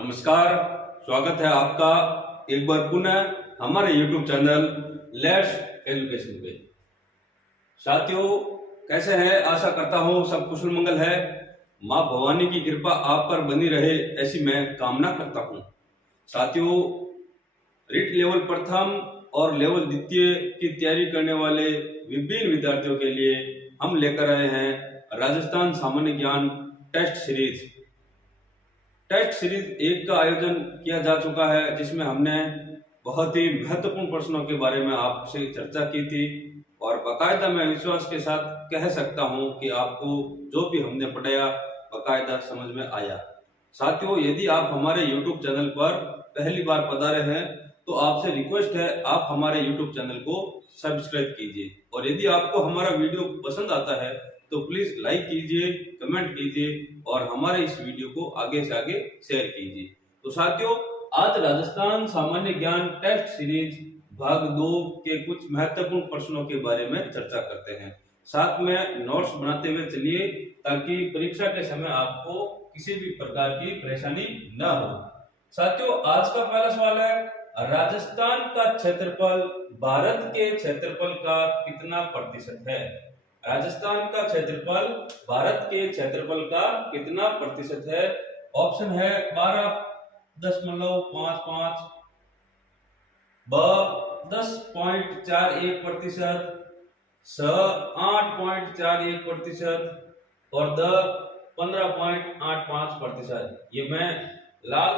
नमस्कार, स्वागत है आपका एक बार पुनः हमारे YouTube चैनल लेट्स एजुकेशन पे। साथियों, कैसे हैं? आशा करता हूँ सब कुशल मंगल है। माँ भवानी की कृपा आप पर बनी रहे ऐसी मैं कामना करता हूँ। साथियों, रिट लेवल प्रथम और लेवल द्वितीय की तैयारी करने वाले विभिन्न विद्यार्थियों के लिए हम लेकर आए हैं राजस्थान सामान्य ज्ञान टेस्ट सीरीज। टेस्ट सीरीज 1 का आयोजन किया जा चुका है, जिसमें हमने बहुत ही महत्वपूर्ण प्रश्नों के बारे में आपसे चर्चा की थी और बाकायदा मैं विश्वास के साथ कह सकता हूं कि आपको जो भी हमने पढ़ाया बाकायदा समझ में आया। साथियों, यदि आप हमारे YouTube चैनल पर पहली बार पधारे हैं तो आपसे रिक्वेस्ट है आप हमारे YouTube चैनल को सब्सक्राइब कीजिए और यदि आपको हमारा वीडियो पसंद आता है तो प्लीज लाइक कीजिए, कमेंट कीजिए और हमारे इस वीडियो को आगे से आगे शेयर कीजिए। तो साथियों, आज राजस्थान सामान्य ज्ञान टेस्ट सीरीज भाग 2 के कुछ महत्वपूर्ण प्रश्नों के बारे में चर्चा करते हैं। साथ में नोट्स बनाते हुए चलिए ताकि परीक्षा के समय आपको किसी भी प्रकार की परेशानी न हो। साथियों, आज का पहला सवाल है, राजस्थान का क्षेत्रफल भारत के क्षेत्रफल का कितना प्रतिशत है? राजस्थान का क्षेत्रफल भारत के क्षेत्रफल का कितना प्रतिशत है? ऑप्शन है 12.55, ब 10.41%, स 8.41% और द 15.85%। ये मैं लाल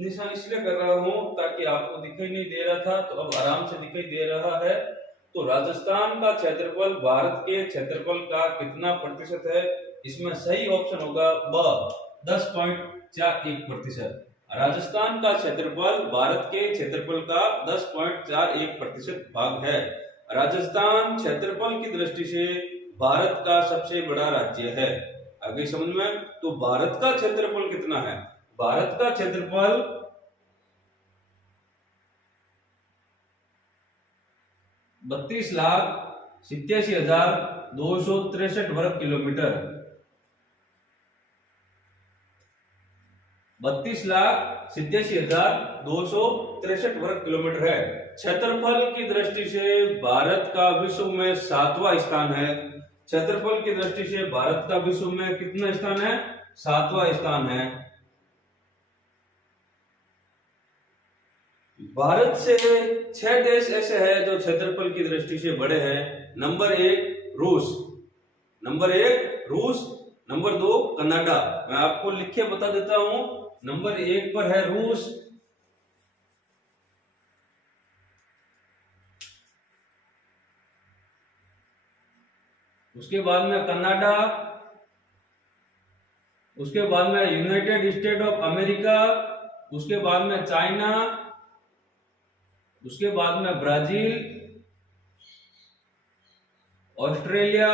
निशान इसलिए कर रहा हूं ताकि आपको दिखाई नहीं दे रहा था, तो अब आराम से दिखाई दे रहा है। तो राजस्थान का क्षेत्रफल भारत के क्षेत्रफल का कितना प्रतिशत है? इसमें सही ऑप्शन होगा ब 10.41%। राजस्थान का क्षेत्रफल भारत के क्षेत्रफल का 10.41% भाग है। राजस्थान क्षेत्रफल की दृष्टि से भारत का सबसे बड़ा राज्य है। आगे समझ में, तो भारत का क्षेत्रफल कितना है? भारत का क्षेत्रफल 32,87,263 वर्ग किलोमीटर। 32,87,263 वर्ग किलोमीटर है। क्षेत्रफल की दृष्टि से भारत का विश्व में 7वां स्थान है। क्षेत्रफल की दृष्टि से भारत का विश्व में कितना स्थान है? 7वां स्थान है। भारत से 6 देश ऐसे हैं जो क्षेत्रफल की दृष्टि से बड़े हैं। नंबर 1 रूस, नंबर 2 कनाडा। मैं आपको लिख के बता देता हूं। नंबर 1 पर है रूस, उसके बाद में कनाडा, उसके बाद में यूनाइटेड स्टेट ऑफ अमेरिका, उसके बाद में चाइना, उसके बाद में ब्राजील, ऑस्ट्रेलिया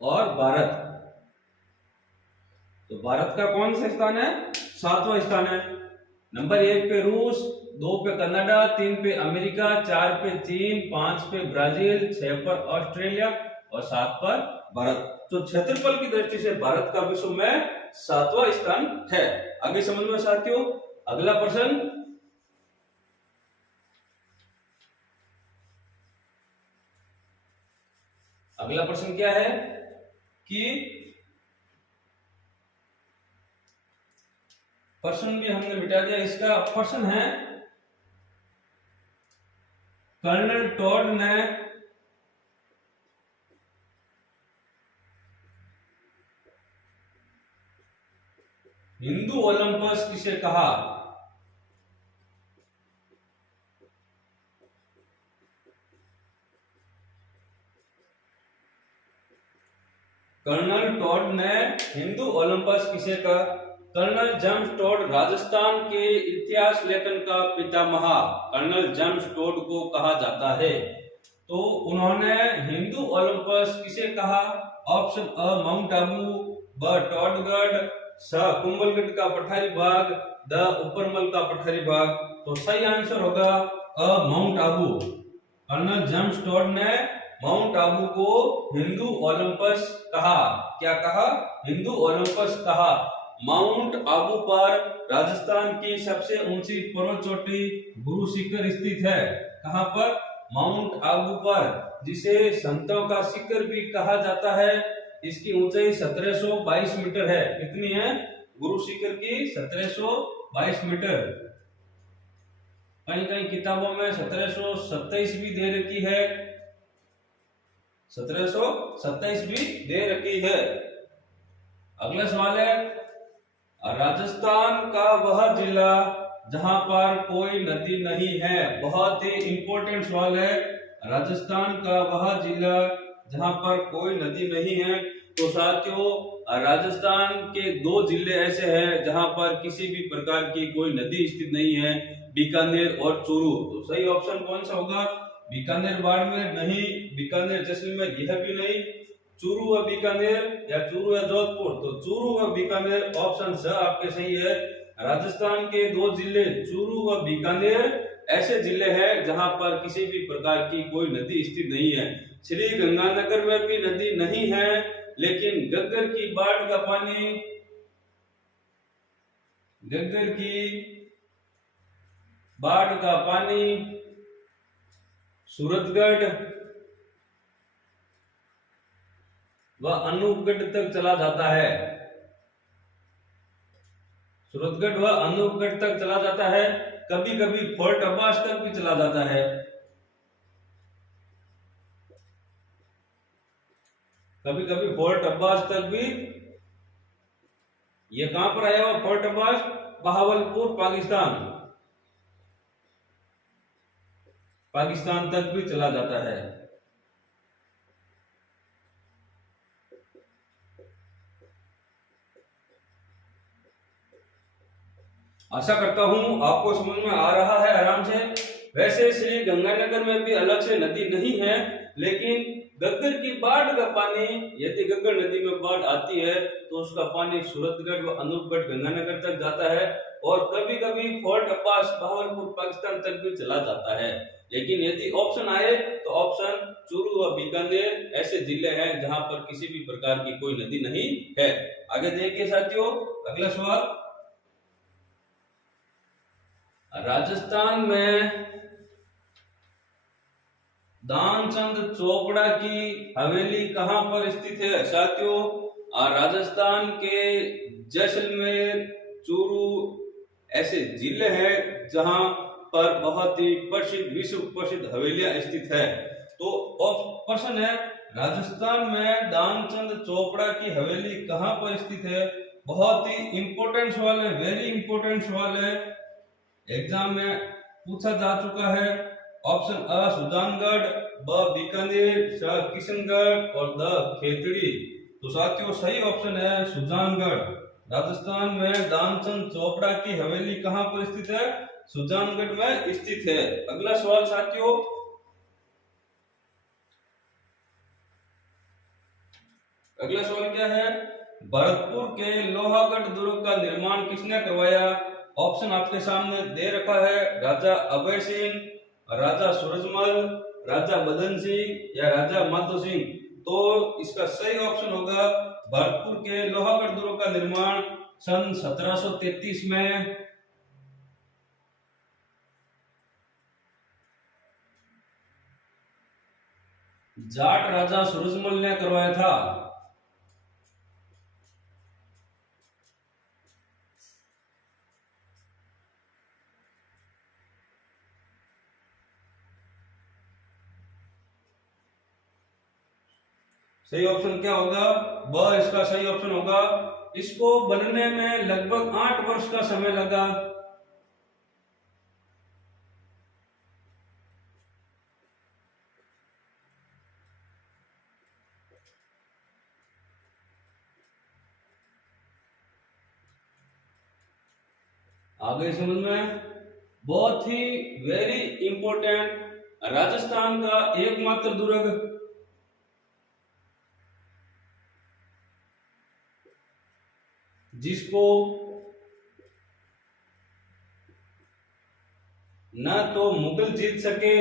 और भारत। तो भारत का कौन सा स्थान है? 7वां स्थान है। नंबर 1 पे रूस, 2 पे कनाडा, 3 पे अमेरिका, 4 पे चीन, 5 पे ब्राजील, 6 पर ऑस्ट्रेलिया और 7 पर भारत। तो क्षेत्रफल की दृष्टि से भारत का विश्व में 7वां स्थान है। आगे समझ में साथियों, अगला प्रश्न, अगला प्रश्न क्या है कि प्रश्न भी हमने मिटा दिया। इसका प्रश्न है, कर्नल टॉड ने हिंदू ओलंपस किसे कहा? कर्नल टॉड ने हिंदू ओलंपस किसे कहा? कर्नल जेम्स टॉड राजस्थान के इतिहास लेखन का पितामह कर्नल जेम्स टॉड को कहा जाता है। तो उन्होंने हिंदू ओलंपस किसे कहा? ऑप्शन अ माउंट आबू, ब टॉडगढ़, स कुंभलगढ़ का पठारी भाग, द ऊपरमल का पठारी भाग। तो सही आंसर होगा A mount Abu. Colonel James Tod ने माउंट आबू को हिंदू ओलंपस कहा? क्या कहा? हिंदू ओलंपस कहा। माउंट आबू पर राजस्थान की सबसे ऊंची पर्वत चोटी गुरु शिखर स्थित है। कहां पर? माउंट आबू पर, जिसे संतों का शिखर भी कहा जाता है। इसकी ऊंचाई 1722 मीटर है। कितनी है? गुरु शिखर की 1722 मीटर। कहीं कहीं किताबों में 1727 भी दे रखी है, 1727 भी दे रखी है। अगला सवाल है, राजस्थान का वह जिला जहां पर कोई नदी नहीं है। बहुत ही इंपॉर्टेंट सवाल है। राजस्थान का वह जिला जहां पर कोई नदी नहीं है। तो साथियों, राजस्थान के दो जिले ऐसे हैं जहां पर किसी भी प्रकार की कोई नदी स्थित नहीं है, बीकानेर और चूरू। तो सही ऑप्शन कौन सा होगा? बीकानेर बाड़मेर नहीं, बीकानेर जैसलमेर यह भी नहीं, चूरू व बीकानेर या चूरू या जोधपुर। तो चूरू व बीकानेर ऑप्शन स आपके सही है। राजस्थान के दो जिले चूरू व बीकानेर ऐसे जिले हैं जहां पर किसी भी प्रकार की कोई नदी स्थित नहीं है। श्री गंगानगर में भी नदी नहीं है, लेकिन गग्गर की बाढ़ का पानी, गग्गर की बाढ़ का पानी सूरतगढ़ व अनूपगढ़ तक चला जाता है। सूरतगढ़ व अनूपगढ़ तक चला जाता है। कभी कभी फोर्ट अब्बास तक भी चला जाता है। कभी कभी फोर्ट अब्बास तक भी। ये कहां पर आया हुआ फोर्ट अब्बास? बहावलपुर, पाकिस्तान। पाकिस्तान तक भी चला जाता है। आशा करता हूं आपको समझ में आ रहा है आराम से। वैसे श्री गंगानगर में भी अलग से नदी नहीं है, लेकिन गग्गर की बाढ़ का पानी, यदि गग्गर नदी में बाढ़ आती है तो उसका पानी सूरतगढ़ व अनूपगढ़ गंगानगर तक जाता है, और कभी कभी फोर्ट अब्बास बहावलपुर पाकिस्तान तक भी चला जाता है। लेकिन यदि ऑप्शन आए तो ऑप्शन चूरू व बीकानेर ऐसे जिले हैं जहां पर किसी भी प्रकार की कोई नदी नहीं है। आगे देखिए साथियों, अगला सवाल, राजस्थान में दानचंद चोपड़ा की हवेली कहां पर स्थित है? साथियों, राजस्थान के जैसलमेर, चूरू ऐसे जिले हैं जहां पर बहुत ही प्रसिद्ध, विश्व प्रसिद्ध हवेलियां स्थित है। तो प्रश्न है, राजस्थान में दानचंद चोपड़ा की हवेली कहां पर स्थित है? बहुत ही इंपॉर्टेंट सवाल है, वेरी इंपॉर्टेंट सवाल है, एग्जाम में पूछा जा चुका है। ऑप्शन अ सुजानगढ़, ब बीकानेर, च किशनगढ़ और द खेतड़ी। तो साथियों, सही ऑप्शन है सुजानगढ़। राजस्थान में दानचंद चोपड़ा की हवेली कहां पर स्थित है? सुजानगढ़ में स्थित है। अगला सवाल साथियों, अगला सवाल क्या है? भरतपुर के लोहागढ़ दुर्ग का निर्माण किसने करवाया? ऑप्शन आपके सामने दे रखा है, राजा अभय सिंह, राजा सूरजमल, राजा बदन सिंह या राजा माधो सिंह। तो इसका सही ऑप्शन होगा भरतपुर के लोहागढ़ दुर्ग का निर्माण सन 1733 में जाट राजा सूरजमल ने करवाया था। सही ऑप्शन क्या होगा? ब इसका सही ऑप्शन होगा। इसको बनने में लगभग 8 वर्ष का समय लगा। आगे समझ में, बहुत ही वेरी इंपॉर्टेंट, राजस्थान का एकमात्र दुर्ग जिसको न तो मुगल जीत सके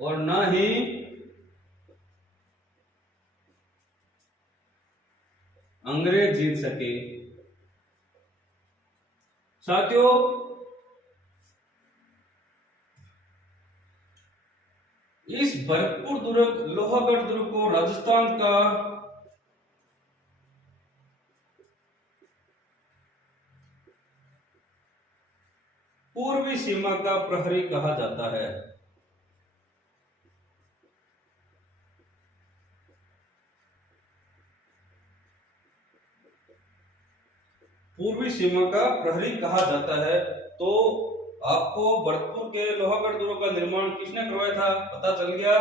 और ना ही अंग्रेज जीत सके। साथियों, इस भरतपुर दुर्ग, लोहागढ़ दुर्ग को राजस्थान का पूर्वी सीमा का प्रहरी कहा जाता है। पूर्वी सीमा का प्रहरी कहा जाता है। तो आपको भरतपुर के लोहागढ़ दुर्ग का निर्माण किसने करवाया था पता चल गया।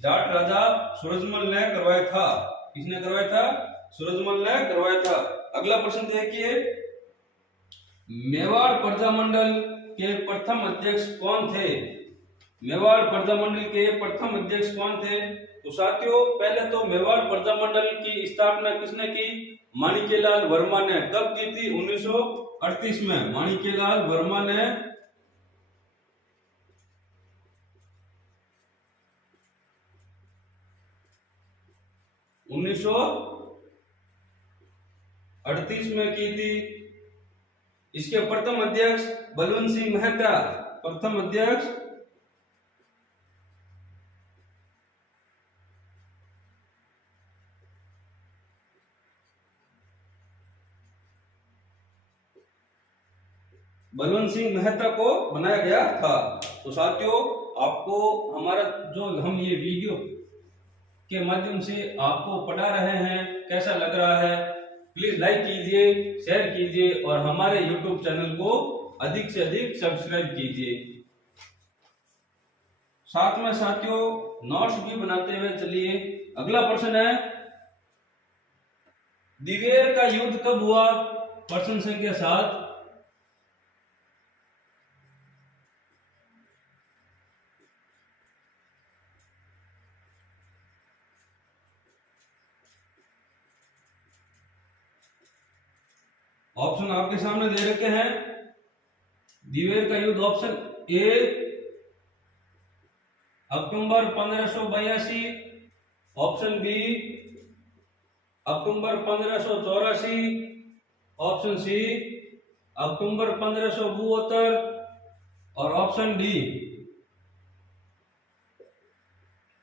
जाट राजा सूरजमल ने करवाया था। किसने करवाया था? सूरजमल ने करवाया था। अगला प्रश्न देखिए, मेवाड़ प्रजामंडल के प्रथम अध्यक्ष कौन थे? मेवाड़ प्रजामंडल के प्रथम अध्यक्ष कौन थे? तो साथियों, पहले तो मेवाड़ प्रजामंडल की स्थापना किसने की? माणिक्यलाल वर्मा ने। कब की थी? 1938 में। माणिक्यलाल वर्मा ने 1938 में की थी। इसके प्रथम अध्यक्ष बलवंत सिंह मेहता। प्रथम अध्यक्ष बलवंत सिंह मेहता को बनाया गया था। तो साथियों, आपको हमारा जो हम ये वीडियो के माध्यम से आपको पढ़ा रहे हैं कैसा लग रहा है, प्लीज लाइक कीजिए, शेयर कीजिए और हमारे यूट्यूब चैनल को अधिक से अधिक सब्सक्राइब कीजिए। साथ में साथियों नोट्स भी बनाते हुए चलिए। अगला प्रश्न है, दिवेर का युद्ध कब हुआ? प्रश्न संख्या 7। ऑप्शन आपके सामने दे रखे हैं। दिवेर का युद्ध option A October 1582, option B October 1584, option C October 1572 और ऑप्शन डी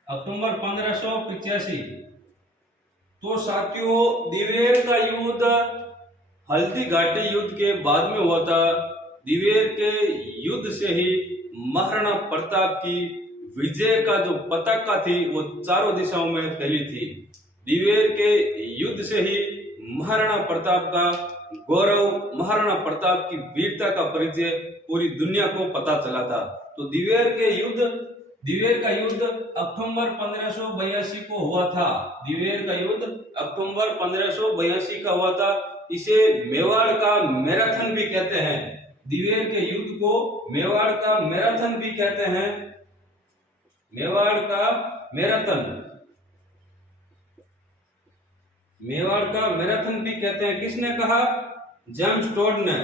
अक्टूबर 1585। तो साथियों, दिवेर का युद्ध हल्दी घाटी युद्ध के बाद में हुआ था। दिवेर के युद्ध से ही महाराणा प्रताप की विजय का जो पताका थी वो चारों दिशाओं में फैली थी। दिवेर के युद्ध से ही महाराणा प्रताप का गौरव, महाराणा प्रताप की वीरता का परिचय पूरी दुनिया को पता चला था। तो दिवेर का युद्ध अक्टूबर 1582 को हुआ था। दिवेर का युद्ध अक्टूबर 1582 का हुआ था। इसे मेवाड़ का मैराथन भी कहते हैं। दिवेर के युद्ध को मेवाड़ का मैराथन भी कहते हैं। मेवाड़ का मैराथन, मेवाड़ का मैराथन भी कहते हैं। किसने कहा? जेम्स टोड ने।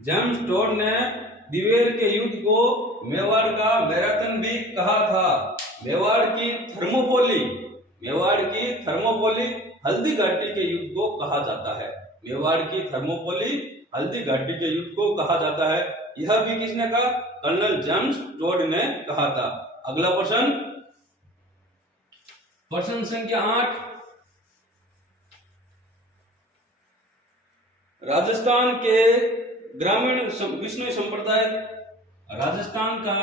जेम्स टोड ने दिवेर के युद्ध को मेवाड़ का मैराथन भी कहा था। मेवाड़ की थर्मोपोली हल्दी घाटी के युद्ध को कहा जाता है। मेवाड़ की थर्मोपोली हल्दी घाटी के युद्ध को कहा जाता है। यह भी किसने कहा? कर्नल जेम्स टोड ने कहा था। अगला प्रश्न, प्रश्न संख्या 8। राजस्थान के ग्रामीण विष्णु संप्रदाय, राजस्थान का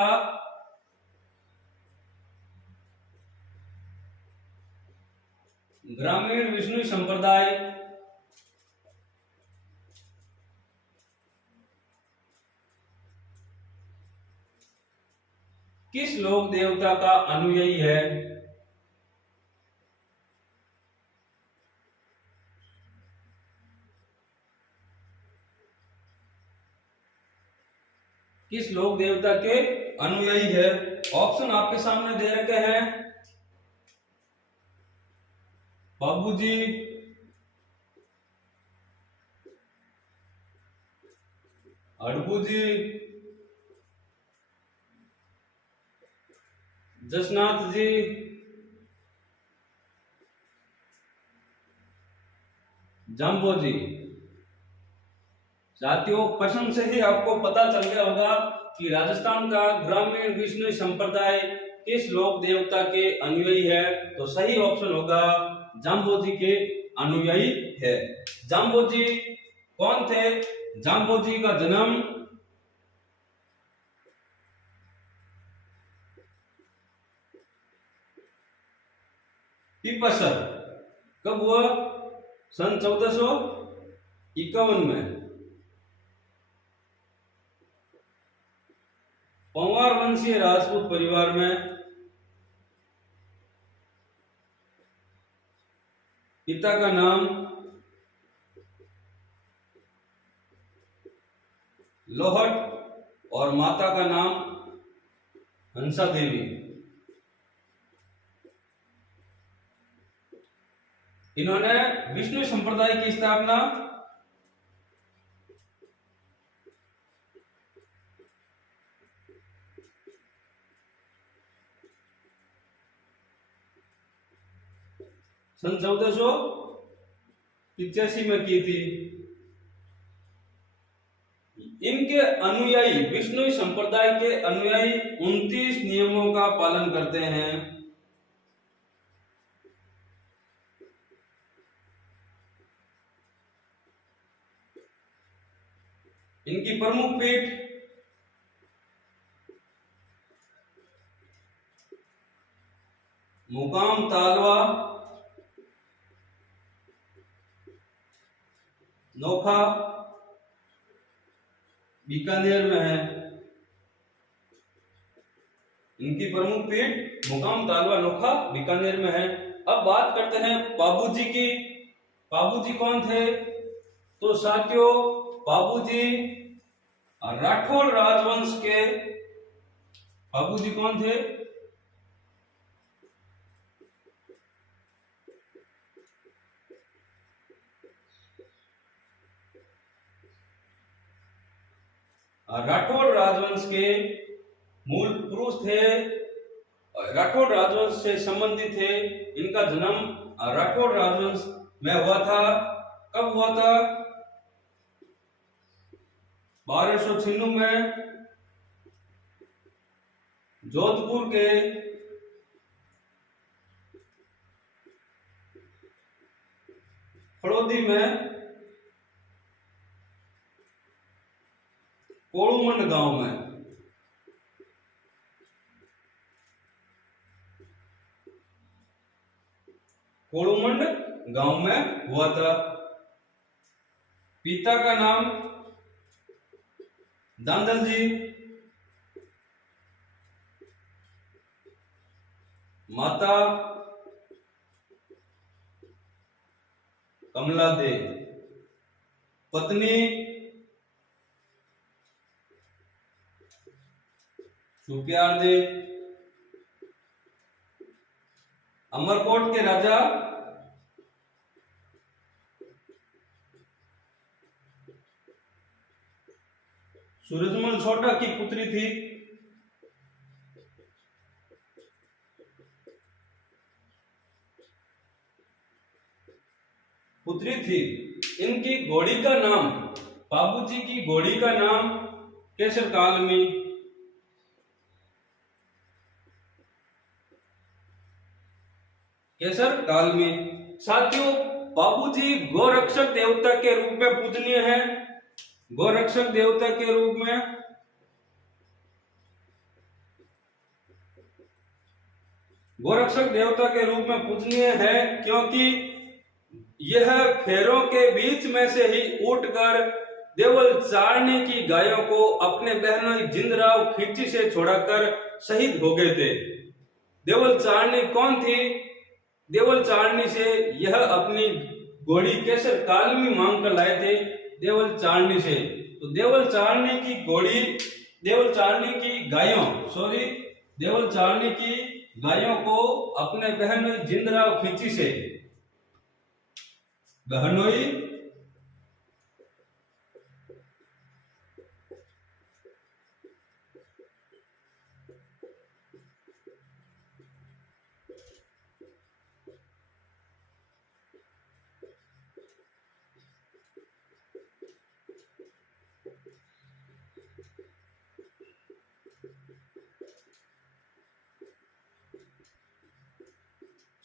ग्रामीण विष्णु संप्रदाय किस लोक देवता का अनुयायी है? किस लोक देवता के अनुयायी है? ऑप्शन आपके सामने दे रखे हैं। बाबूजी, अड़बू जी, जसनाथ जी, जाम्बो जी। साथियों, प्रश्न से ही आपको पता चल गया होगा कि राजस्थान का ग्रामीण विष्णु संप्रदाय किस लोक देवता के अनुयायी है। तो सही ऑप्शन होगा जाम्बो जी के अनुयायी है। जाम्बो जी कौन थे? जाम्बो जी का जन्म पिपसर कब हुआ? सन 1451 में। पंवार वंशीय राजपूत परिवार में। पिता का नाम लोहट और माता का नाम हंसा देवी। इन्होंने विष्णु संप्रदाय की स्थापना सन 1485 में की थी। इनके अनुयायी, विष्णु संप्रदाय के अनुयायी 29 नियमों का पालन करते हैं। इनकी प्रमुख पीठ मुकाम तालवा, नोखा, बीकानेर में है। इनकी प्रमुख पीठ मुकाम तालवा, नोखा, बीकानेर में है। अब बात करते हैं बाबूजी की। बाबूजी कौन थे? तो साथियों, बाबूजी राठौड़ राजवंश के बाबूजी कौन थे? राठौड़ राजवंश के मूल पुरुष थे। राठौड़ राजवंश से संबंधित थे। इनका जन्म राठौड़ राजवंश में हुआ था। कब हुआ था? 1296 में जोधपुर के फड़ौदी में कोड़ूमंड गांव में। कोड़ूमंड गांव में हुआ था। पिता का नाम दांदल जी, माता कमला दे, पत्नी सुप्यार दे। अमरकोट के राजा सूरजमल छोटा की पुत्री थी। इनकी घोड़ी का नाम, बाबूजी की घोड़ी का नाम केसर कालमी। केसर कालमी। साथियों, बाबूजी गोरक्षक देवता के रूप में पूजनीय है। गोरक्षक देवता के रूप में गोरक्षक देवता के रूप में पूजनीय है, क्योंकि यह फेरों के बीच में से ही उठकर देवल चारनी की गायों को अपने बहनोई जिंदराव खिच्ची से छोड़ाकर शहीद हो गए थे। देवल चारनी कौन थी? देवल चारनी से यह अपनी घोड़ी केसर कालमी मांग कर लाए थे। देवल चारनी से, तो देवल चारनी की घोड़ी, देवल चारनी की गायों को अपने बहनोई जिंदराव खिच्ची से, बहनोई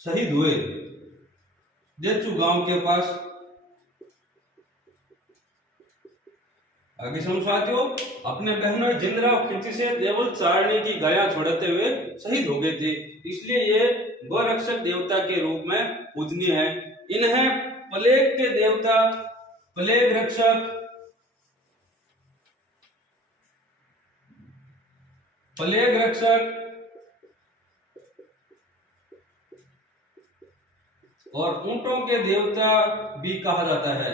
शहीद हुए। देचू गांव के पास। आगे सुनो साथियों, अपने बहनों जिंदराव खिंची से देवल चारणी की गायां छोड़ते हुए शहीद हो गए थे, इसलिए ये गोरक्षक देवता के रूप में पूजनीय है। इन्हें प्लेग के देवता, प्लेग रक्षक, प्लेग रक्षक और ऊंटों के देवता भी कहा जाता है।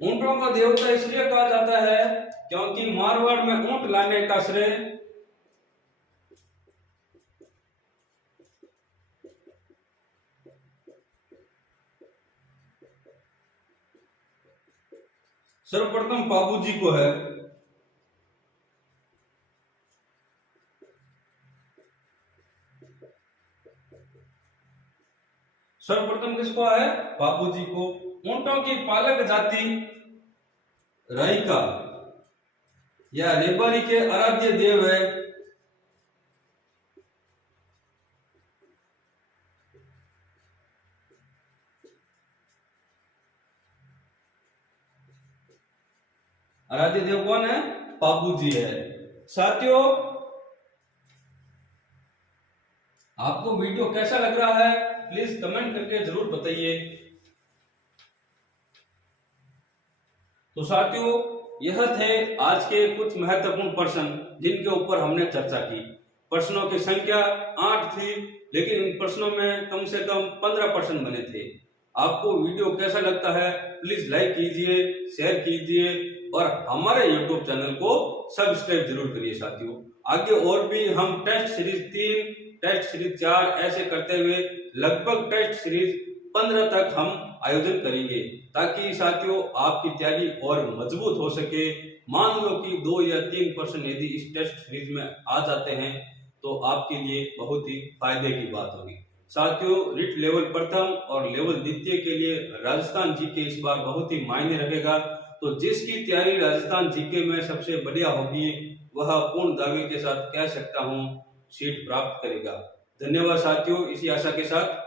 ऊंटों का देवता इसलिए कहा जाता है क्योंकि मारवाड़ में ऊंट लाने का श्रेय सर्वप्रथम पापू जी को है। सर्वप्रथम किसको है? बापू जी को। ऊंटों की पालक जाति राइका या रेबारी के आराध्य देव है आराध्य देव कौन है? बापू जी है। साथियों, आपको वीडियो कैसा लग रहा है प्लीज कमेंट करके जरूर बताइए। तो साथियों, यह थे आज के कुछ महत्वपूर्ण प्रश्न जिनके ऊपर हमने चर्चा की। प्रश्नों की संख्या 8 थी, लेकिन इन प्रश्नों में कम से कम 15 प्रश्न बने थे। आपको वीडियो कैसा लगता है प्लीज लाइक कीजिए, शेयर कीजिए और हमारे YouTube चैनल को सब्सक्राइब जरूर करिए। साथियों, आगे और भी हम टेस्ट सीरीज 3, टेस्ट सीरीज 4 ऐसे करते हुए लगभग टेस्ट सीरीज 15 तक हम आयोजन करेंगे, ताकि साथियों आपकी तैयारी और मजबूत हो सके। मान लो कि 2 या 3 प्रश्न यदि इस टेस्ट सीरीज में आ जाते हैं तो आपके लिए बहुत ही फायदे की बात होगी। साथियों, रिट लेवल प्रथम और लेवल द्वितीय के लिए राजस्थान जीके इस बार बहुत ही मायने रखेगा। तो जिसकी तैयारी राजस्थान जीके में सबसे बढ़िया होगी वह पूर्ण दावे के साथ कह सकता हूं सीट प्राप्त करेगा। धन्यवाद साथियों, इसी आशा के साथ